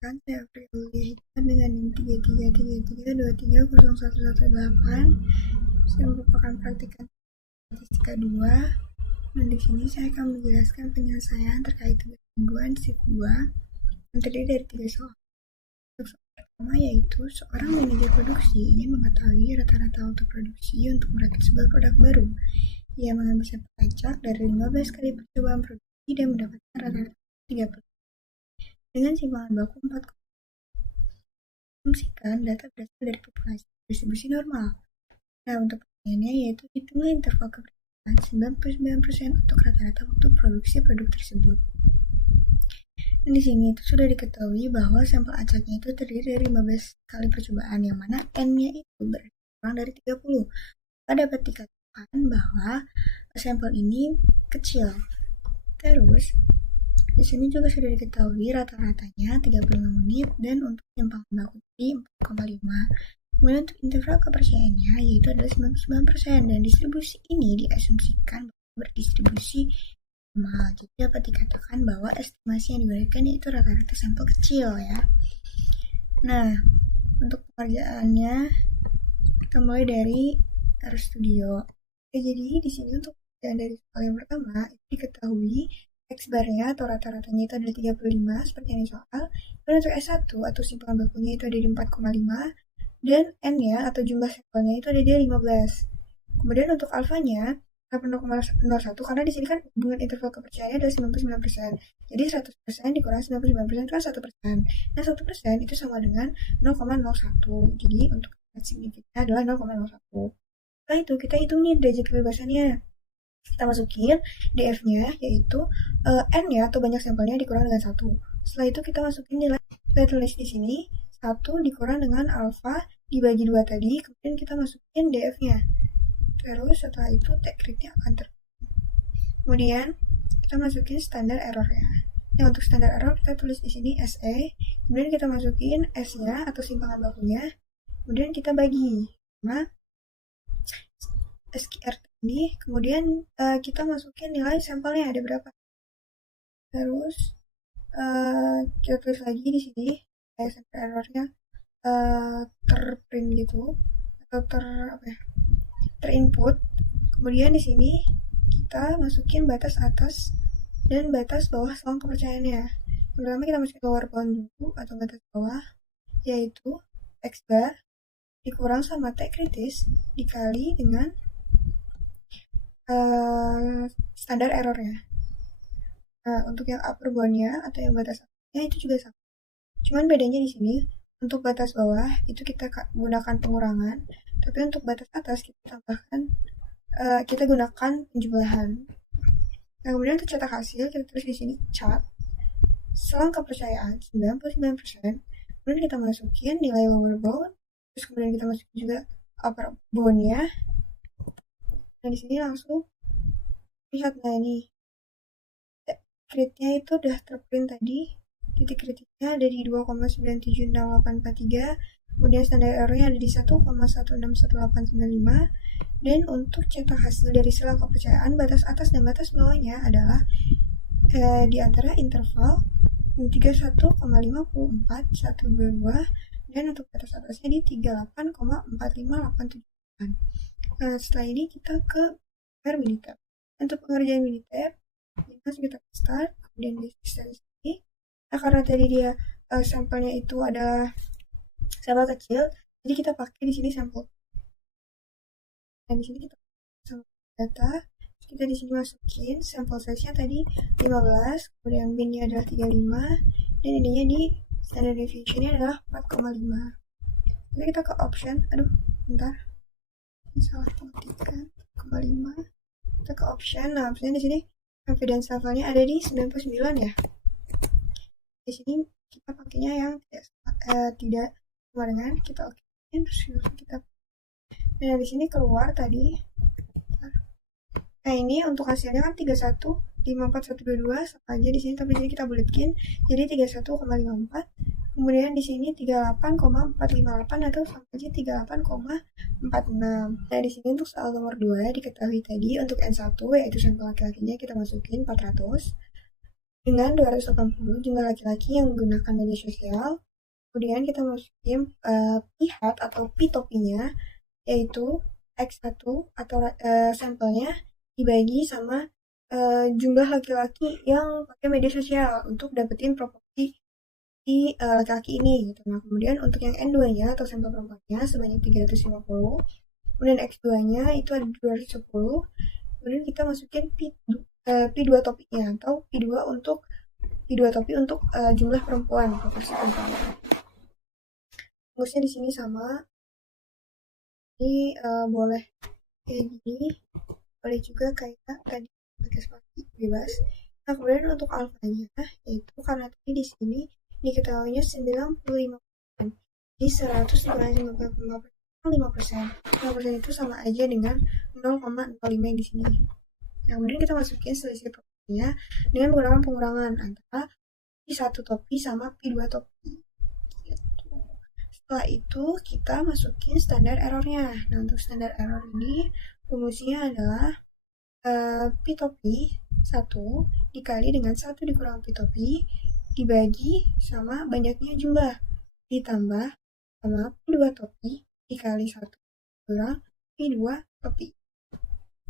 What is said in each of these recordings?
Perkenalkan, saya Aprilia Hikmat dengan NIM 3333230118. Saya merupakan praktikan statistika 2. Dan di sini saya akan menjelaskan penyelesaian terkait tugas mingguan shift 2 yang terdiri dari 3 soal. Untuk soal pertama yaitu seorang manajer produksi ingin mengetahui rata-rata waktu produksi untuk merakit sebuah produk baru. Ia mengambil sampel acak dari 15 kali percobaan produksi dan mendapatkan rata-rata 30. Dengan simpangan baku 4, asumsikan data berasal dari populasi distribusi normal. Nah, untuk pertanyaannya yaitu hitunglah interval keberhasilan 99% untuk rata-rata waktu produksi produk tersebut. Dan di sini itu sudah diketahui bahwa sampel acaknya itu terdiri dari 15 kali percobaan, yang mana N-nya itu kurang dari 30. Maka dapat dikatakan bahwa sampel ini kecil. Terus, di sini juga sudah diketahui rata-ratanya 35 menit dan untuk simpangan baku tadi 4,5. Kemudian untuk interval kepercayaannya yaitu adalah 99% dan distribusi ini diasumsikan berdistribusi normal. Jadi dapat dikatakan bahwa estimasi yang diberikan itu rata-rata sampel kecil ya. Nah, untuk pengerjaannya kita mulai dari RStudio. Jadi di sini untuk pekerjaan dari soal yang pertama itu diketahui X barnya atau rata-ratanya itu ada 35 seperti yang di soal. Dan untuk S1 atau simpangan bakunya itu ada di 4,5 dan N-nya atau jumlah sampelnya itu ada di 15. Kemudian untuk alfanya 0,01 karena di sini kan hubungan interval kepercayaannya adalah 99%. Jadi 100% dikurang 99% itu kan 1%. Nah, 1% itu sama dengan 0,01. Jadi untuk signifikannya adalah 0,01. Setelah itu kita hitungin derajat kebebasannya. Kita masukin DF-nya yaitu N-nya atau banyak sampelnya dikurang dengan 1. Setelah itu kita masukin nilai, kita tulis di sini 1 dikurang dengan alfa dibagi 2 tadi, kemudian kita masukin DF-nya. Terus setelah itu T-crit-nya akan kemudian kita masukin standar error-nya. Nah, untuk standar error kita tulis di sini SE, kemudian kita masukin S-nya atau simpangan bakunya, kemudian kita bagi sama SQR ini, kemudian kita masukin nilai sampelnya ada berapa. Terus kita tulis lagi di sini sampel errornya terprint gitu atau terinput. Kemudian di sini kita masukin batas atas dan batas bawah selang kepercayaannya. Pertama kita masukin lower bound dulu atau batas bawah yaitu X bar dikurang sama T kritis dikali dengan standar errornya. Nah, untuk yang upper boundnya atau yang batas atasnya itu juga sama. Cuman bedanya di sini untuk batas bawah itu kita gunakan pengurangan, tapi untuk batas atas kita tambahkan kita gunakan penjumlahan. Nah, kemudian untuk cetak hasil kita tulis di sini cat selang kepercayaan 99%. Kemudian kita masukin nilai lower bound, terus kemudian kita masukin juga upper boundnya. Nah, di sini langsung lihat, nah ini kritnya itu udah terprint tadi, titik kritiknya ada di 2,976843, kemudian standar errornya ada di 1,161895, dan untuk cetak hasil dari selang kepercayaan batas atas dan batas bawahnya adalah di antara interval 31,54122 dan untuk batas atasnya di 38,45878. Nah, setelah ini kita ke Minitab. Untuk pengerjaan Minitab langsung kita start, kemudian di sini. Nah, karena tadi dia sampelnya itu ada sampel kecil, jadi kita pakai di sini sampel. Dan di sini kita data, kita di sini masukin sampel size-nya tadi 15, kemudian bin-nya adalah 35, dan ininya di standard deviation-nya adalah 4,5. Jadi kita ke option, bentar, ini salah ketikkan 4,5. Kita ke option, nah option di sini confidence levelnya ada di 99 ya. Di sini kita pakainya yang tidak sama dengan kita okein, terus kita. Nah, di sini keluar tadi. Nah, ini untuk hasilnya kan 31,54122 sama aja di sini, tapi di sini kita bulatkan jadi 31,54. Kemudian di sini 38,458 atau sama aja 38,46. Nah, di sini untuk soal nomor 2 diketahui tadi untuk N1 yaitu sampel laki-lakinya kita masukin 400. dengan 280 jumlah laki-laki yang menggunakan media sosial. Kemudian kita masukin p-hat atau p-topinya, yaitu X1 atau sampelnya dibagi sama jumlah laki-laki yang pakai media sosial untuk dapetin proporsi di laki-laki ini gitu. Nah, kemudian untuk yang N2-nya atau sampel perempuannya sebanyak 350, kemudian X2-nya itu ada 210, kemudian kita masukin P2 topiknya atau P2 topik untuk jumlah perempuan, proporsi perempuan. Rumusnya di sini sama. Ini boleh kayak gini, boleh juga kayak tadi pakai spasi bebas. Nah, kemudian untuk alfanya yaitu karena tadi di sini diketahuinya 95%. Jadi 100 dikurangi 95%. 5% itu sama aja dengan 0,05 yang di sini. Nah, kemudian kita masukin selisih proporsinya dengan menggunakan pengurangan antara P1 topi sama P2 topi. Setelah itu kita masukin standar errornya. Nah, untuk standar error ini rumusnya adalah P topi 1 dikali dengan 1 dikurang P topi dibagi sama banyaknya jumlah ditambah sama P2 topi dikali 1 kurang P2 topi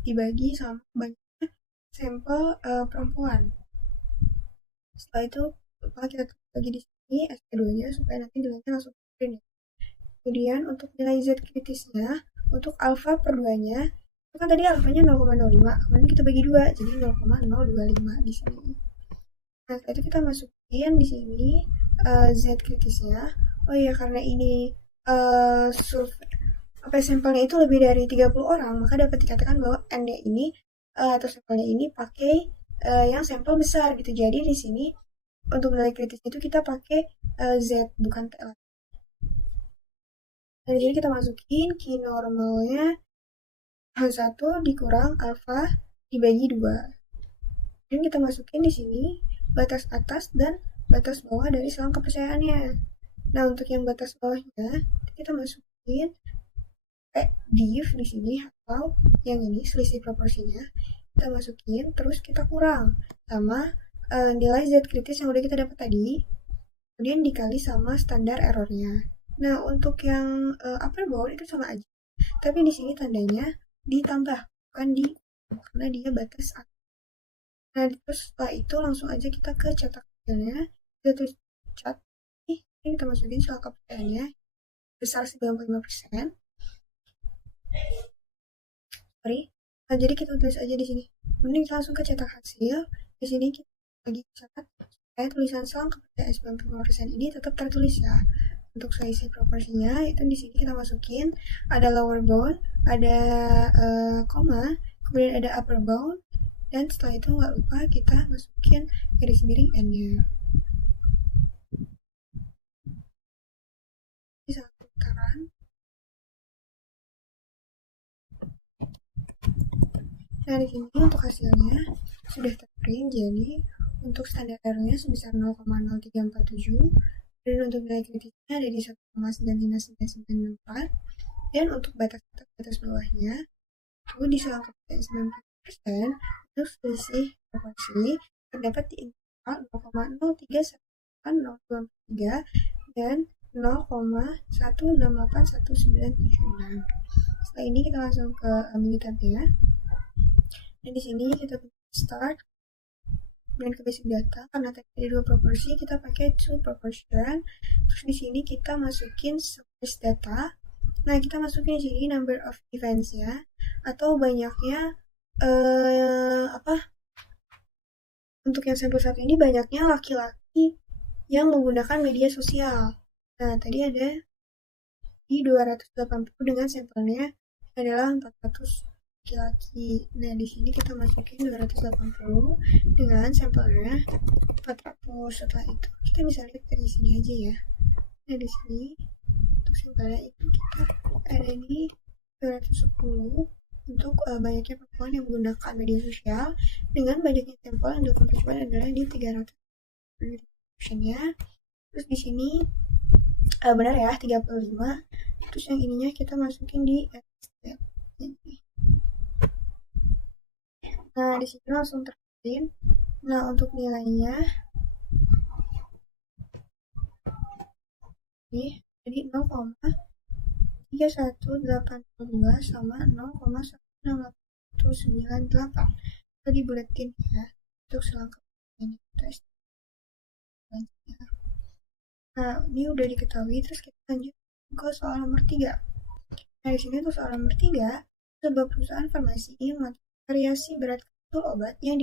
dibagi sama banyaknya sampel perempuan. Setelah itu kita tulis lagi di sini SK2-nya supaya nanti nilainya langsung print ya. Kemudian untuk nilai Z kritisnya untuk alfa per 2-nya itu kan tadi alfanya 0,05, kemudian kita bagi 2 jadi 0,025 di sini. Nah, setelah itu kita masukin di sini Z kritisnya. Oh iya, karena ini sampelnya itu lebih dari 30 orang, maka dapat dikatakan bahwa N-nya ini atau sampelnya ini pakai yang sampel besar gitu. Jadi di sini untuk nilai kritis itu kita pakai Z bukan T. Dan di sini kita masukin Q normalnya H1 dikurang alfa dibagi 2. Dan kita masukin di sini batas atas dan batas bawah dari selang kepercayaannya. Nah, untuk yang batas bawahnya kita masukin div di sini atau yang ini selisih proporsinya kita masukin, terus kita kurang sama nilai Z kritis yang udah kita dapat tadi, kemudian dikali sama standar errornya. Nah, untuk yang upper bound itu sama aja, tapi di sini tandanya ditambah bukan di, karena dia batas atas. Nah, terus setelah itu langsung aja kita ke cetak hasilnya. Kita tulis cat ini kita masukin soal kepercayaannya besar 95%. Nah, jadi kita tulis aja di sini. Mending kita langsung ke cetak hasil. Di sini kita lagi catat supaya tulisan selang kepercayaan 95% ini tetap tertulis ya. Untuk selisih proporsinya itu di sini kita masukin ada lower bound, ada koma, kemudian ada upper bound, dan setelah itu nggak lupa kita masukin garis miring N-nya. Ini sangat putaran. Nah, di sini untuk hasilnya sudah terprint, jadi untuk standar errornya sebesar 0,0347 dan untuk nilai kritisnya ada di 1,95994 dan untuk batas bawahnya itu di selang kepercayaan 90% untuk selisih proporsi terdapat di interval 0,031803 dan 0,1681976. Setelah ini kita langsung ke militabnya. Dan di sini kita start dengan ke basic data, karena tadi ada 2 proporsi kita pakai to proportion. Terus di sini kita masukin source data. Nah, kita masukin di sini number of events ya, atau banyaknya untuk yang sampel 1 ini banyaknya laki-laki yang menggunakan media sosial. Nah, tadi ada di 280 dengan sampelnya adalah 400 laki-laki. Nah, di sini kita masukin 280 dengan sampelnya 400. Setelah itu kita bisa lihat dari sini aja ya. Nah, di sini untuk sampelnya itu kita ada di 210 untuk banyaknya perempuan yang menggunakan media sosial dengan banyaknya sampel yang dilakukan percobaan adalah di 300 optionnya. Terus di sini benar ya 35. Terus yang ininya kita masukin di step. Nah, di sini langsung terprint Nah, untuk nilainya jadi 0,3182 sama 0,16198. Itu dibuletin ya untuk selangkah ini tes. Nah, ini udah diketahui, terus kita lanjut ke soal nomor 3. Nah, di sini untuk soal nomor 3, sebuah perusahaan farmasi yang variasi berat kapsul obat yang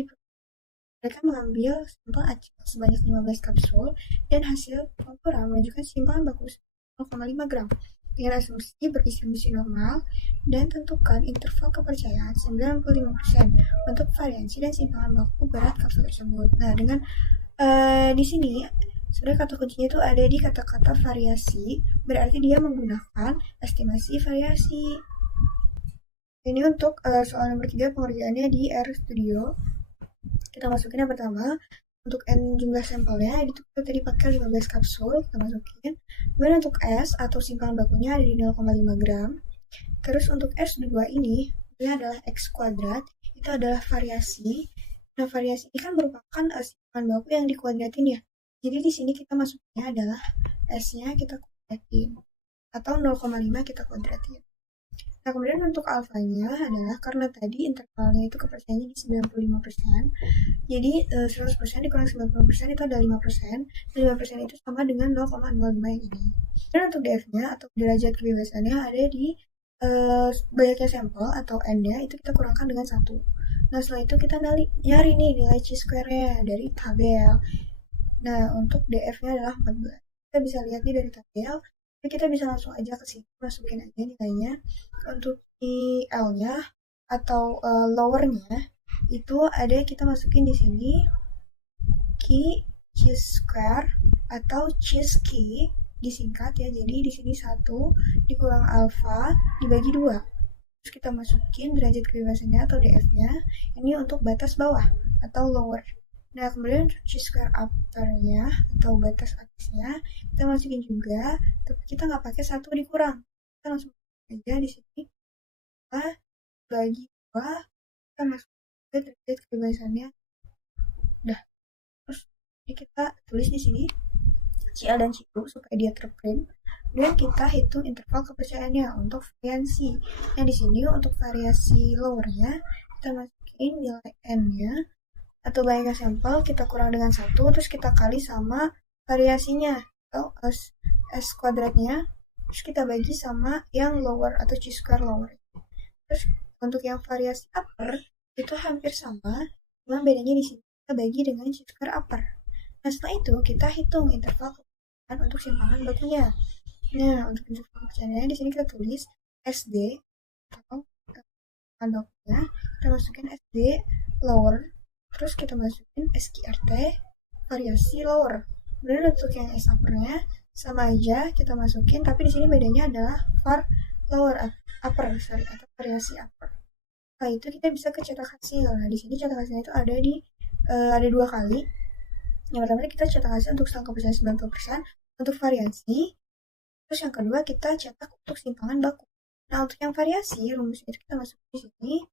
mereka mengambil sampel acak sebanyak 15 kapsul dan hasil pengukuran menunjukkan simpangan baku 0,5 gram dengan asumsi berdistribusi normal dan tentukan interval kepercayaan 95% untuk variasi dan simpangan baku berat kapsul tersebut. Nah, dengan di sini sebenarnya kata kuncinya itu ada di kata-kata variasi, berarti dia menggunakan estimasi variasi. Ini untuk soal nomor 3 pengerjaannya di RStudio. Kita masukin yang pertama, untuk N jumlah sampelnya, itu kita tadi pakai 15 kapsul, kita masukin. Kemudian untuk S atau simpangan bakunya ada di 0,5 gram. Terus untuk S2 ini adalah X kuadrat, itu adalah variasi. Nah, variasi ini kan merupakan simpangan baku yang dikuadratin ya. Jadi di sini kita masuknya adalah S-nya kita kuadratin, atau 0,5 kita kuadratin. Nah, kemudian untuk alfanya adalah karena tadi intervalnya itu kepercayaannya di 95%, jadi 100% dikurang 90% itu ada 5%, dan 5% itu sama dengan 0,05 yang ini. Dan untuk DF-nya atau derajat kebebasannya ada di banyaknya sampel atau N-nya itu kita kurangkan dengan 1. Nah, setelah itu kita nyari nih nilai chi-square-nya dari tabel. Nah, untuk DF-nya adalah 14. Kita bisa lihat nih dari tabel, tapi kita bisa langsung aja ke sini, masukin aja nilainya. Untuk L-nya atau lower-nya itu ada kita masukin di sini chi-square atau chi disingkat ya. Jadi di sini 1 dikurang alfa dibagi 2. Terus kita masukin derajat kebebasannya atau DF-nya. Ini untuk batas bawah atau lower. Nah, kemudian untuk chi-square upper-nya atau batas atasnya kita masukin juga, tapi kita nggak pakai 1 dikurang. Kita langsung aja di sini kita bagi 2, kita masukin derajat kebebasannya. Udah. Terus kita tulis di sini CL dan CU supaya dia terprint. Dan kita hitung interval kepercayaannya untuk variasi. Yang di sini untuk variasi lowernya kita masukin nilai n-nya atau banyaknya sampel kita kurang dengan 1, terus kita kali sama variasinya atau S kuadratnya, terus kita bagi sama yang lower atau chi-square lower. Terus untuk yang variasi upper itu hampir sama, cuma bedanya di sini kita bagi dengan chi-square upper. Nah, setelah itu kita hitung interval kepercayaan untuk simpangan bakunya. Nah, untuk interval kepercayaannya di sini kita tulis SD atau simpangan bakunya, kita masukin SD lower, terus kita masukin SQRT variasi lower. Kemudian untuk yang S uppernya sama aja kita masukin, tapi di sini bedanya adalah var lower upper atau variasi upper. Nah, itu kita bisa ke cetak hasil. Nah, di sini cetak hasilnya itu ada 2 kali. Yang pertama kita cetak hasil untuk angka persen 90% untuk variasi. Terus yang kedua kita cetak untuk simpangan baku. Nah, untuk yang variasi rumusnya itu kita masuk di sini.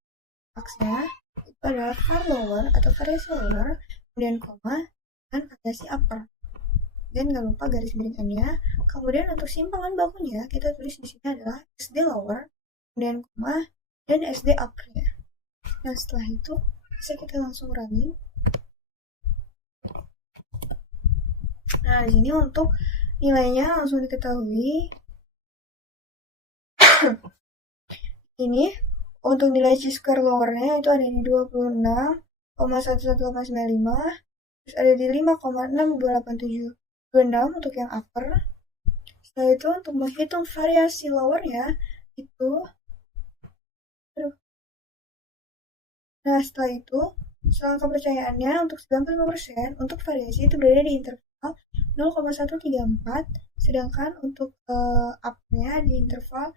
Maksnya itu adalah var lower atau variasi lower, kemudian koma dan variasi upper. Dan nggak lupa garis miring n-nya. Kemudian untuk simpangan bakunya kita tulis di sini adalah SD lower, kemudian koma dan SD upper-nya. Nah, setelah itu bisa kita langsung running. Nah, di sini untuk nilainya langsung diketahui. Ini untuk nilai chi-square lowernya itu ada di 26,11895, terus ada di 5,62876 untuk yang upper. Setelah itu untuk menghitung variasi lowernya itu nah, setelah itu soal kepercayaannya untuk 95% untuk variasi itu berada di interval 0,134, sedangkan untuk up-nya di interval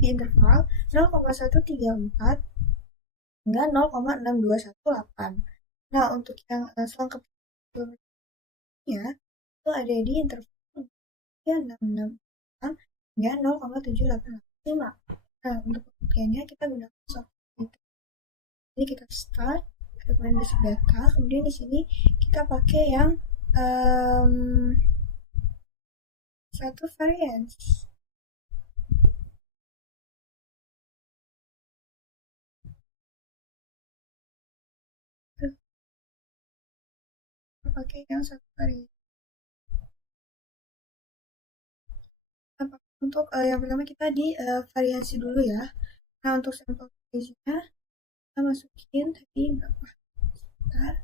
di interval 0,134 hingga 0,6218. Nah, untuk yang selang kepercayaannya itu ada di interval 666 hingga 0,7885. Nah, untuk pembuktiannya kita gunakan software itu. Jadi kita start, dokumen basic data. Kemudian di sini kita pakai yang satu variance. Kita pakai yang satu variance. Untuk yang pertama kita di variasi dulu ya. Nah, untuk sampel size-nya kita masukin tadi berapa? Sebentar.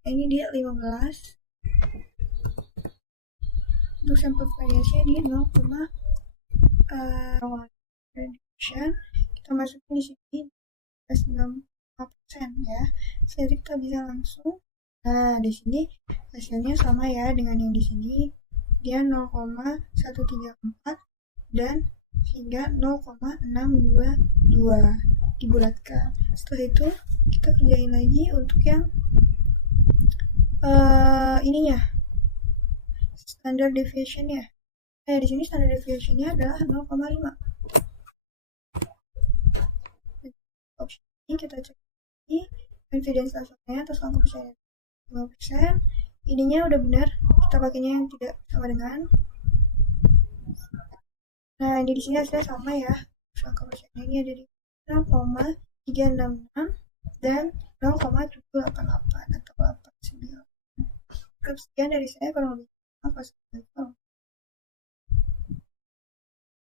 Nah, ini dia 15. Untuk sampel variasinya di 0,5%. Kita masukin di sini 95% ya. Jadi kita bisa langsung. Nah, di sini hasilnya sama ya dengan yang di sini. Dia 0,134 dan hingga 0,622 dibulatkan. Setelah itu kita kerjain lagi untuk yang ininya, standard deviation ya. Nah, di sini standard deviation-nya adalah 0,5. Opsi ini kita cek lagi confidence level-nya atas angka percayaan 5%. Ininya udah benar, kita pakainya yang tidak sama dengan. Nah, ini di sini hasilnya sama ya. Angka percayaan ini ada di 0,366 dan 0,788 atau 89. Cukup sekian dari saya, kurang lebih. Wassalamualaikum.